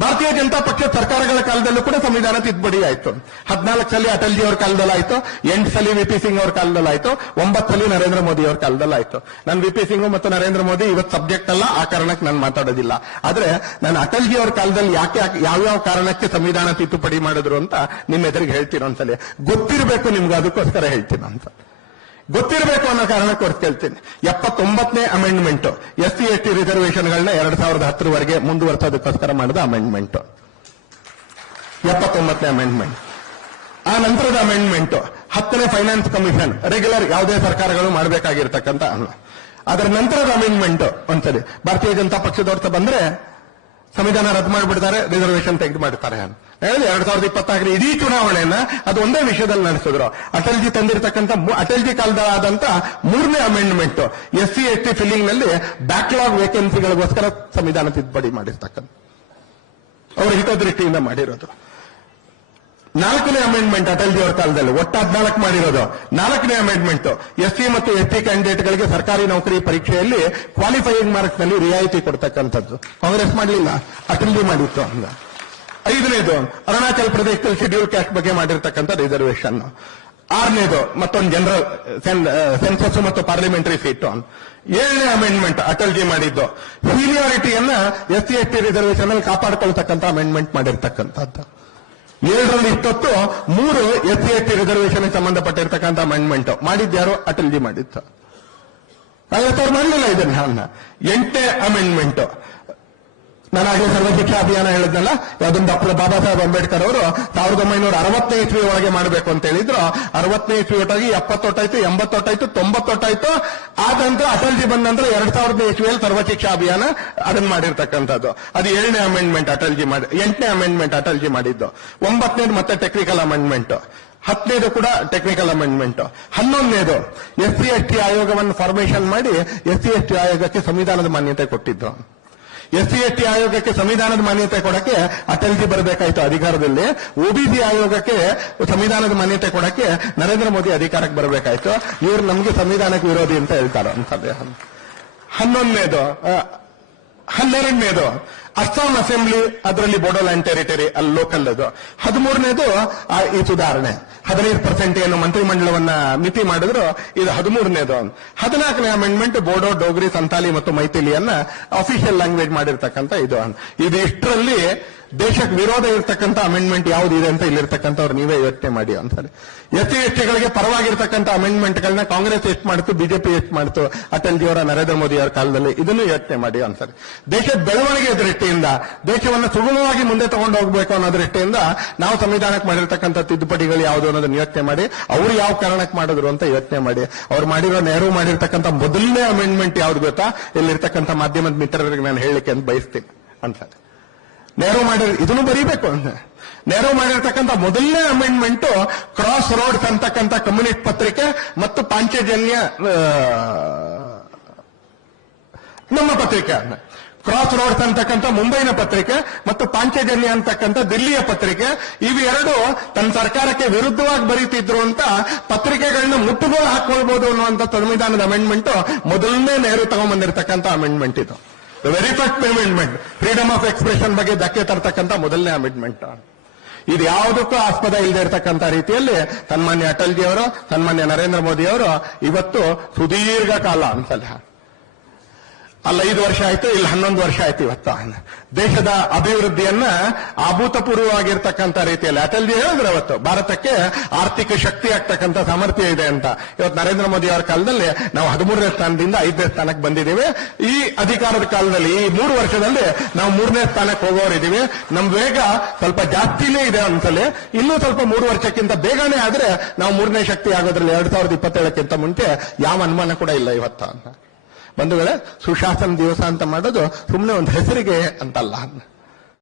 ಭಾರತೀಯ ಜನತಾ ಪಕ್ಷ ಸರ್ಕಾರಗಳ ಕಾಲದಲ್ಲೂ ಕೂಡ ಸಂವಿಧಾನ ತಿದ್ದುಪಡಿ ಆಯಿತು. ಹದಿನಾಲ್ಕು ಸಲ ಅಟಲ್ಜಿ ಅವ್ರ ಕಾಲದಲ್ಲಿ ಆಯಿತು, ಎಂಟು ಸಲ ವಿ ಪಿ ಸಿಂಗ್ ಅವ್ರ ಕಾಲದಲ್ಲಿ ಆಯಿತು, ಒಂಬತ್ತು ಸಲ ನರೇಂದ್ರ ಮೋದಿ ಅವ್ರ ಕಾಲದಲ್ಲಿ ಆಯಿತು. ನಾನು ವಿ ಪಿ ಸಿಂಗ್ ಮತ್ತು ನರೇಂದ್ರ ಮೋದಿ ಇವತ್ತು ಸಬ್ಜೆಕ್ಟ್ ಅಲ್ಲ, ಆ ಕಾರಣಕ್ಕೆ ನಾನು ಮಾತಾಡೋದಿಲ್ಲ. ಆದ್ರೆ ನಾನು ಅಟಲ್ಜಿ ಅವ್ರ ಕಾಲದಲ್ಲಿ ಯಾಕೆ ಯಾಕೆ- ಯಾವ್ಯಾವ ಕಾರಣಕ್ಕೆ ಸಂವಿಧಾನ ತಿದ್ದುಪಡಿ ಮಾಡಿದ್ರು ಅಂತ ನಿಮ್ಮ ಎದುರಿಗೆ ಹೇಳ್ತೀನಿ ಒಂದ್ಸಲಿ. ಗೊತ್ತಿರಬೇಕು ನಿಮ್ಗೆ, ಅದಕ್ಕೋಸ್ಕರ ಹೇಳ್ತೀನಿ ಅಂತ. ಗೊತ್ತಿರಬೇಕು ಅನ್ನೋ ಕಾರಣ ಕೇಳ್ತೀನಿ. ಎಪ್ಪತ್ತೊಂಬತ್ತನೇ amendment S C S T ರಿಸರ್ವೇಷನ್ಗಳನ್ನ ಎರಡ್ ಸಾವಿರದ ಹತ್ತರವರೆಗೆ ಮುಂದುವರೆಸೋದಕ್ಕೋಸ್ಕರ ಮಾಡಿದ ಅಮೆಂಡ್ಮೆಂಟ್ ಎಪ್ಪತ್ತೊಂಬತ್ತನೇ ಅಮೆಂಡ್ಮೆಂಟ್ ಆ ನಂತರದ ಅಮೆಂಡ್ಮೆಂಟ್ ಹತ್ತನೇ ಫೈನಾನ್ಸ್ ಕಮಿಷನ್ ರೆಗ್ಯುಲರ್ ಯಾವುದೇ ಸರ್ಕಾರಗಳು ಮಾಡಬೇಕಾಗಿರ್ತಕ್ಕಂಥ ಅದರ ನಂತರದ ಅಮೆಂಡ್ಮೆಂಟ್ ಒಂದ್ಸರಿ ಭಾರತೀಯ ಜನತಾ ಪಕ್ಷದವ್ರ ಬಂದ್ರೆ ಸಂವಿಧಾನ ರದ್ದು ಮಾಡಿಬಿಡ್ತಾರೆ ರಿಸರ್ವೇಷನ್ ತೆಗೆದು ಮಾಡ್ತಾರೆ ಅಂತ. ಎರಡ್ ಸಾವಿರದ ಇಪ್ಪತ್ತಾಗರ ಇಡೀ ಚುನಾವಣೆಯನ್ನ ಅದು ಒಂದೇ ವಿಷಯದಲ್ಲಿ ನಡೆಸಿದ್ರು. ಅಟಲ್ಜಿ ತಂದಿರತಕ್ಕಂಥ ಅಟಲ್ಜಿ ಕಾಲದಾದಂತ ಮೂರನೇ amendment S C S T ಫಿಲ್ಲಿಂಗ್ನಲ್ಲಿ backlog ವೇಕೆನ್ಸಿಗಳಿಗೋಸ್ಕರ ಸಂವಿಧಾನ ತಿದ್ದುಪಡಿ ಮಾಡಿರ್ತಕ್ಕಂಥ ಅವರ ಹಿತದೃಷ್ಟಿಯಿಂದ ಮಾಡಿರೋದು. ನಾಲ್ಕನೇ ಅಮೆಂಡ್ಮೆಂಟ್ ಅಟಲ್ಜಿ ಅವರ ಕಾಲದಲ್ಲಿ, ಒಟ್ಟು ಹದಿನಾಲ್ಕು ಮಾಡಿರೋದು. ನಾಲ್ಕನೇ ಅಮೆಂಡ್ಮೆಂಟ್ ಎಸ್ ಸಿ ಮತ್ತು ಎಸ್ ಟಿ ಕ್ಯಾಂಡಿಡೇಟ್ಗಳಿಗೆ ಸರ್ಕಾರಿ ನೌಕರಿ ಪರೀಕ್ಷೆಯಲ್ಲಿ ಕ್ವಾಲಿಫೈಯಿಂಗ್ ಮಾರ್ಕ್ಸ್ನಲ್ಲಿ ರಿಯಾಯಿತಿ ಕೊಡ್ತಕ್ಕಂಥದ್ದು. ಕಾಂಗ್ರೆಸ್ ಮಾಡಲಿಲ್ಲ, ಅಟಲ್ಜಿ ಮಾಡಿತ್ತು ಐದನೇದು, ಅರುಣಾಚಲ ಪ್ರದೇಶದಲ್ಲಿ ಶೆಡ್ಯೂಲ್ ಕ್ಯಾಸ್ಟ್ ಬಗ್ಗೆ ಮಾಡಿರ್ತಕ್ಕಂಥ ರಿಸರ್ವೇಷನ್ ಆರನೇದು, ಮತ್ತೊಂದು ಜನರಲ್ ಸೆನ್ಸಸ್ ಮತ್ತು ಪಾರ್ಲಿಮೆಂಟರಿ ಸೀಟ್ ಏಳನೇ ಅಮೆಂಡ್ಮೆಂಟ್ ಅಟಲ್ ಜಿ ಮಾಡಿದ್ದು. ಸೀನಿಯಾರಿಟಿಯನ್ನ S C S T reservation ಅಲ್ಲಿ ಕಾಪಾಡಿಕೊಳ್ತಕ್ಕಂಥ ಅಮೆಂಡ್ಮೆಂಟ್ ಮಾಡಿರ್ತಕ್ಕಂಥದ್ದು. ಏಳರಲ್ಲಿ ಇಷ್ಟೊತ್ತು ಮೂರು S C S T reservation ಸಂಬಂಧಪಟ್ಟಿರ್ತಕ್ಕಂಥ amendment ಮಾಡಿದ್ಯಾರು ಅಟಲ್ಜಿ ಮಾಡಿತ್ತು ಅಲ್ಲ, ಸರ್, ಮಾಡಲಿಲ್ಲ ಇದನ್ನ. ಎಂಟನೇ ಅಮೆಂಡ್ಮೆಂಟ್ ನಾನು ಆಗಲೇ ಸರ್ವಶಿಕ್ಷಾ ಅಭಿಯಾನ ಹೇಳಿದ್ನಲ್ಲ, ಯಾವ್ದೊಂದು ಡಾಕ್ಟರ್ ಬಾಬಾ ಸಾಹೇಬ್ ಅಂಬೇಡ್ಕರ್ ಅವರು, ಸಾವಿರದ ಒಂಬೈನೂರ ಅರವತ್ತನೇ ಇಸ್ವಿ ಒಳಗೆ ಮಾಡಬೇಕು ಅಂತ ಹೇಳಿದ್ರು. ಅರವತ್ತನೇ ಇಸ್ವಿ ಒಟ್ಟಾಗಿ ಎಪ್ಪತ್ತೊಟ್ಟಾಯ್ತು ಎಂಬತ್ತೊಟ್ಟಾಯ್ತು ತೊಂಬತ್ತೊಟ್ಟಾಯ್ತು ಆದ ನಂತರ ಅಟಲ್ಜಿ ಬಂದ ನಂತರ ಎರಡ್ ಸಾವಿರದ ಇಸ್ವಿಯಲ್ಲಿ ಸರ್ವಶಿಕ್ಷಾ ಅಭಿಯಾನ ಅದನ್ನ ಮಾಡಿರ್ತಕ್ಕಂಥದ್ದು. ಅದು ಏಳನೇ ಅಮೆಂಡ್ಮೆಂಟ್ ಅಟಲ್ಜಿ ಮಾಡಿ, ಎಂಟನೇ ಅಮೆಂಡ್ಮೆಂಟ್ ಅಟಲ್ಜಿ ಮಾಡಿದ್ದು. ಒಂಬತ್ತನೇದು ಮತ್ತೆ ಟೆಕ್ನಿಕಲ್ ಅಮೆಂಡ್ಮೆಂಟ್ ಹತ್ತನೇದು ಕೂಡ ಟೆಕ್ನಿಕಲ್ ಅಮೆಂಡ್ಮೆಂಟ್ ಹನ್ನೊಂದನೇದು ಎಸ್ ಸಿ ಎಸ್ ಟಿ ಆಯೋಗವನ್ನು ಫಾರ್ಮೇಶನ್ ಮಾಡಿ ಎಸ್ ಸಿ ಎಸ್ ಟಿ ಆಯೋಗಕ್ಕೆ ಸಂವಿಧಾನದ ಮಾನ್ಯತೆ ಕೊಟ್ಟಿದ್ದು. ಎಸ್ ಸಿ ಎಸ್ ಟಿ ಆಯೋಗಕ್ಕೆ ಸಂವಿಧಾನದ ಮಾನ್ಯತೆ ಕೊಡಕ್ಕೆ ಅಟಲ್ಜಿ ಬರಬೇಕಾಯಿತು ಅಧಿಕಾರದಲ್ಲಿ. ಒಬಿಸಿ ಆಯೋಗಕ್ಕೆ ಸಂವಿಧಾನದ ಮಾನ್ಯತೆ ಕೊಡಕ್ಕೆ ನರೇಂದ್ರ ಮೋದಿ ಅಧಿಕಾರಕ್ಕೆ ಬರಬೇಕಾಯ್ತು. ಇವರು ನಮಗೆ ಸಂವಿಧಾನಕ್ಕೆ ವಿರೋಧಿ ಅಂತ ಹೇಳ್ತಾರೆ ಅಂತ. ಹನ್ನೊಂದನೇದು ಹನ್ನೆರಡನೇದು ಅಸ್ಸಾಂ ಅಸೆಂಬ್ಲಿ ಅದರಲ್ಲಿ ಬೋಡೋಲ್ಯಾಂಡ್ ಟೆರಿಟರಿ ಅಲ್ಲಿ ಲೋಕಲ್ ಅದು. ಹದಿಮೂರನೇದು ಈ ಸುಧಾರಣೆ. ಹದಿನೈದು ಪರ್ಸೆಂಟ್ ಏನು ಮಂತ್ರಿಮಂಡಲವನ್ನ ಮಿತಿ ಮಾಡಿದ್ರು, ಇದು ಹದಿಮೂರನೇದು. ಹದಿನಾಲ್ಕನೇ ಅಮೆಂಡ್ಮೆಂಟ್ ಬೋಡೋ ಡೋಗ್ರಿ ಸಂತಾಲಿ ಮತ್ತು ಮೈಥಿಲಿಯನ್ನ ಅಫಿಷಿಯಲ್ ಲ್ಯಾಂಗ್ವೇಜ್ ಮಾಡಿರ್ತಕ್ಕಂಥ ಇದು. ಇದು ಇಷ್ಟರಲ್ಲಿ ದೇಶಕ್ಕೆ ವಿರೋಧ ಇರತಕ್ಕಂಥ ಅಮೆಂಡ್ಮೆಂಟ್ ಯಾವ್ದು ಇದೆ ಅಂತ ಇಲ್ಲಿರ್ತಕ್ಕಂಥವ್ರು ನೀವೇ ಯೋಚನೆ ಮಾಡಿ ಅಂತಾರೆ. ಎಸ್ಸಿ ಎಸ್ ಟಿಗಳಿಗೆ ಪರವಾಗಿರ್ತಕ್ಕಂಥ ಅಮೆಂಡ್ಮೆಂಟ್ಗಳನ್ನ ಕಾಂಗ್ರೆಸ್ ಎಷ್ಟು ಮಾಡ್ತು, ಬಿಜೆಪಿ ಎಷ್ಟು ಮಾಡ್ತು, ಅಟಲ್ ಅವರ ನರೇಂದ್ರ ಮೋದಿ ಅವರ ಕಾಲದಲ್ಲಿ ಇದನ್ನು ಯೋಚನೆ ಮಾಡಿ ಅಂತಾರೆ. ದೇಶದ ಬೆಳವಣಿಗೆ ದೃಷ್ಟಿಯಿಂದ, ದೇಶವನ್ನು ಸುಗಮವಾಗಿ ಮುಂದೆ ತಗೊಂಡು ಹೋಗಬೇಕು ಅನ್ನೋ ದೃಷ್ಟಿಯಿಂದ ನಾವು ಸಂವಿಧಾನಕ್ಕೆ ಮಾಡಿರ್ತಕ್ಕಂಥ ತಿದ್ದುಪಡಿಗಳು ಯಾವುದು ಅನ್ನೋದನ್ನ ಯೋಚನೆ ಮಾಡಿ, ಅವರು ಯಾವ ಕಾರಣಕ್ಕೆ ಮಾಡಿದ್ರು ಅಂತ ಯೋಚನೆ ಮಾಡಿ. ಅವ್ರು ಮಾಡಿರೋ ನೆಹರು ಮಾಡಿರ್ತಕ್ಕಂಥ ಮೊದಲನೇ ಅಮೆಂಡ್ಮೆಂಟ್ ಯಾವ್ದು ಗೊತ್ತಾ? ಇಲ್ಲಿರ್ತಕ್ಕಂಥ ಮಾಧ್ಯಮದ ಮಿತ್ರರಿಗೆ ನಾನು ಹೇಳಲಿಕ್ಕೆ ಅಂತ ಬಯಸ್ತೀನಿ, ಅಂತಾರೆ. ನೆಹರು ಮಾಡಿರ್ ಇದನ್ನು ಬರೀಬೇಕು ಅಂತ. ನೆಹರು ಮಾಡಿರ್ತಕ್ಕಂಥ ಮೊದಲನೇ ಅಮೆಂಡ್ಮೆಂಟ್ ಕ್ರಾಸ್ ರೋಡ್ ಅಂತಕ್ಕಂಥ ಕಮ್ಯುನಿಸ್ಟ್ ಪತ್ರಿಕೆ ಮತ್ತು ಪಾಂಚಜನ್ಯ ನಮ್ಮ ಪತ್ರಿಕೆ ಕ್ರಾಸ್ ರೋಡ್ ಅಂತಕ್ಕಂಥ ಮುಂಬೈನ ಪತ್ರಿಕೆ ಮತ್ತು ಪಾಂಚಜನ್ಯ ಅಂತಕ್ಕಂಥ ದಿಲ್ಲಿಯ ಪತ್ರಿಕೆ ಇವೆರಡು ತನ್ನ ಸರ್ಕಾರಕ್ಕೆ ವಿರುದ್ಧವಾಗಿ ಬರೀತಿದ್ರು ಅಂತ ಪತ್ರಿಕೆಗಳನ್ನ ಮುಟ್ಟುಗೋಲು ಹಾಕೊಳ್ಬಹುದು ಅನ್ನುವಂತ ಸಂವಿಧಾನದ ಅಮೆಂಡ್ಮೆಂಟ್ ಮೊದಲನೇ ನೆಹರು ತಗೊಂಡ್ಬಂದಿರತಕ್ಕಂಥ ಅಮೆಂಡ್ಮೆಂಟ್ ಇದು. Very first amendment freedom of expression ಬಗ್ಗೆ ಧಕ್ಕೆ ತರ್ತಕ್ಕಂಥ ಮೊದಲನೇ ಅಮೆಂಡ್ಮೆಂಟ್ ಇದು ಯಾವುದಕ್ಕೂ ಆಸ್ಪದ ಇಲ್ಲದೆ ಇರತಕ್ಕಂಥ ರೀತಿಯಲ್ಲಿ ಸನ್ಮಾನ್ಯ ಅಟಲ್ಜಿ ಅವರು ಸನ್ಮಾನ್ಯ ನರೇಂದ್ರ ಮೋದಿ ಅವರು ಇವತ್ತು ಸುದೀರ್ಘ ಕಾಲ ಅನ್ಸಲ್ಲ. ಅಲ್ಲ, ಐದು ವರ್ಷ ಆಯ್ತು, ಇಲ್ಲಿ, ಹನ್ನೊಂದು ವರ್ಷ ಆಯ್ತು ಇವತ್ತು. ದೇಶದ ಅಭಿವೃದ್ಧಿಯನ್ನ ಅಭೂತಪೂರ್ವವಾಗಿರ್ತಕ್ಕಂಥ ರೀತಿಯಲ್ಲಿ. ಅಟಲ್ಜಿ ಹೇಳಿದ್ರು ಅವತ್ತು, ಭಾರತಕ್ಕೆ ಆರ್ಥಿಕ ಶಕ್ತಿ ಆಗ್ತಕ್ಕಂಥ ಸಾಮರ್ಥ್ಯ ಇದೆ ಅಂತ. ಇವತ್ತು ನರೇಂದ್ರ ಮೋದಿ ಅವರ ಕಾಲದಲ್ಲಿ ನಾವು ಹದಿಮೂರನೇ ಸ್ಥಾನದಿಂದ ಐದನೇ ಸ್ಥಾನಕ್ಕೆ ಬಂದಿದ್ದೀವಿ. ಈ ಅಧಿಕಾರದ ಕಾಲದಲ್ಲಿ, ಈ ಮೂರು ವರ್ಷದಲ್ಲಿ ನಾವು ಮೂರನೇ ಸ್ಥಾನಕ್ಕೆ ಹೋಗೋರಿದ್ದೀವಿ. ನಮ್ ವೇಗ ಸ್ವಲ್ಪ ಜಾಸ್ತಿನೇ ಇದೆ ಅನ್ಸಲಿ ಇನ್ನೂ ಸ್ವಲ್ಪ ಮೂರು ವರ್ಷಕ್ಕಿಂತ ಬೇಗನೆ ಆದ್ರೆ ನಾವು ಮೂರನೇ ಶಕ್ತಿ ಆಗೋದ್ರಲ್ಲಿ ಎರಡ್ ಸಾವಿರದ ಇಪ್ಪತ್ತೇಳಕ್ಕಿಂತ ಮುಂಚೆ ಯಾವ ಅನುಮಾನ ಕೂಡ ಇಲ್ಲ ಇವತ್ತು ಅಂತ. ಬಂಧುಗಳೇ ಸುಶಾಸನ ದಿವಸ ಅಂತ ಮಾಡೋದು ಸುಮ್ಮನೆ ಒಂದು ಹೆಸರಿಗೆ ಅಂತಲ್ಲ.